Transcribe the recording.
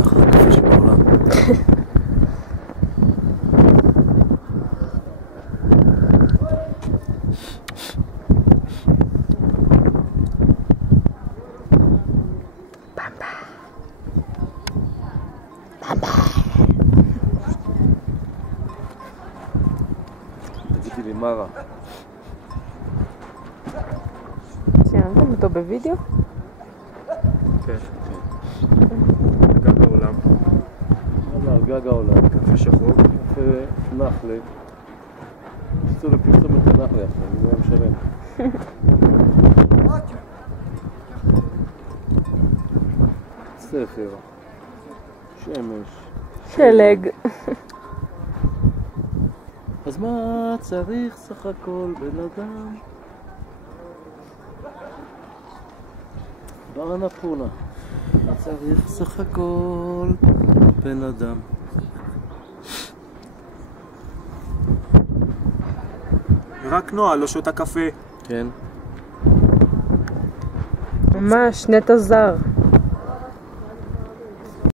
אחלה קפה שבעולם. תגידי לי מה רע? ציירתם אותו בווידאו? כן. גג העולם. יאללה, על גג העולם. קפה שחור. קפה נחלי. עשו לפרסומת הנחלי עכשיו, אני לא משלם. ספר. שמש. שלג. אז מה צריך סך הכל בן אדם? באנפונה. מה צריך סך הכל בן אדם? רק נועה לא שותה קפה. כן. ממש נטע זר.